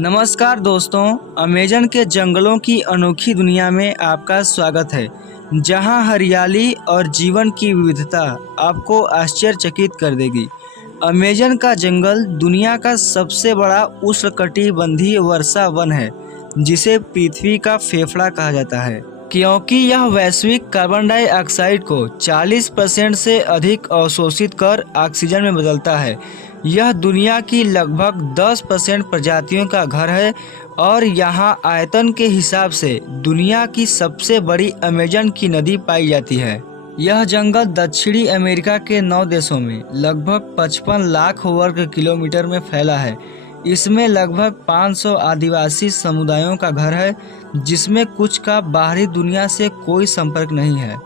नमस्कार दोस्तों, अमेज़न के जंगलों की अनोखी दुनिया में आपका स्वागत है, जहां हरियाली और जीवन की विविधता आपको आश्चर्यचकित कर देगी। अमेज़न का जंगल दुनिया का सबसे बड़ा उष्णकटिबंधीय वर्षा वन है, जिसे पृथ्वी का फेफड़ा कहा जाता है, क्योंकि यह वैश्विक कार्बन डाइऑक्साइड को 40% से अधिक अवशोषित कर ऑक्सीजन में बदलता है। यह दुनिया की लगभग 10% प्रजातियों का घर है और यहाँ आयतन के हिसाब से दुनिया की सबसे बड़ी अमेज़न की नदी पाई जाती है। यह जंगल दक्षिणी अमेरिका के 9 देशों में लगभग 55 लाख वर्ग किलोमीटर में फैला है। इसमें लगभग 500 आदिवासी समुदायों का घर है, जिसमें कुछ का बाहरी दुनिया से कोई संपर्क नहीं है।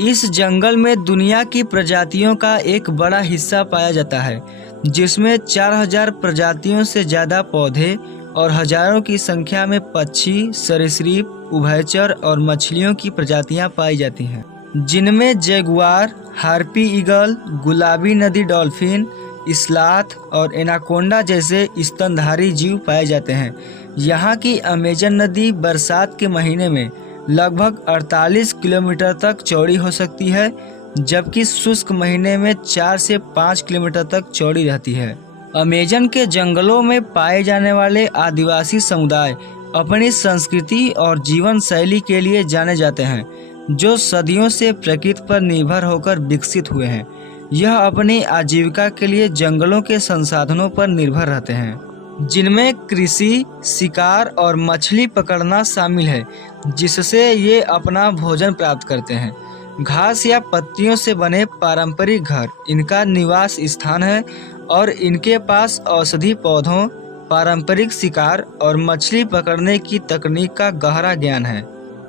इस जंगल में दुनिया की प्रजातियों का एक बड़ा हिस्सा पाया जाता है, जिसमें 4000 प्रजातियों से ज़्यादा पौधे और हजारों की संख्या में पक्षी, सरीसृप, उभयचर और मछलियों की प्रजातियां पाई जाती हैं, जिनमें जगुआर, हार्पी ईगल, गुलाबी नदी डॉल्फिन, स्लॉथ और एनाकोंडा जैसे स्तनधारी जीव पाए जाते हैं। यहाँ की अमेज़न नदी बरसात के महीने में लगभग 48 किलोमीटर तक चौड़ी हो सकती है, जबकि शुष्क महीने में 4 से 5 किलोमीटर तक चौड़ी रहती है। अमेज़न के जंगलों में पाए जाने वाले आदिवासी समुदाय अपनी संस्कृति और जीवन शैली के लिए जाने जाते हैं, जो सदियों से प्रकृति पर निर्भर होकर विकसित हुए हैं। यह अपनी आजीविका के लिए जंगलों के संसाधनों पर निर्भर रहते हैं, जिनमें कृषि, शिकार और मछली पकड़ना शामिल है, जिससे ये अपना भोजन प्राप्त करते हैं। घास या पत्तियों से बने पारंपरिक घर इनका निवास स्थान है और इनके पास औषधि पौधों, पारंपरिक शिकार और मछली पकड़ने की तकनीक का गहरा ज्ञान है।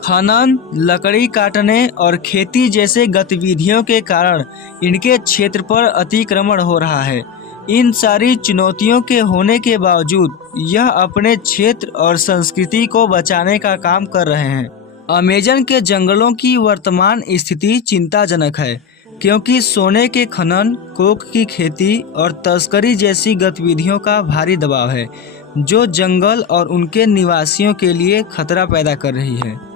खनन, लकड़ी काटने और खेती जैसे गतिविधियों के कारण इनके क्षेत्र पर अतिक्रमण हो रहा है। इन सारी चुनौतियों के होने के बावजूद यह अपने क्षेत्र और संस्कृति को बचाने का काम कर रहे हैं। अमेज़न के जंगलों की वर्तमान स्थिति चिंताजनक है, क्योंकि सोने के खनन, कोक की खेती और तस्करी जैसी गतिविधियों का भारी दबाव है, जो जंगल और उनके निवासियों के लिए खतरा पैदा कर रही है।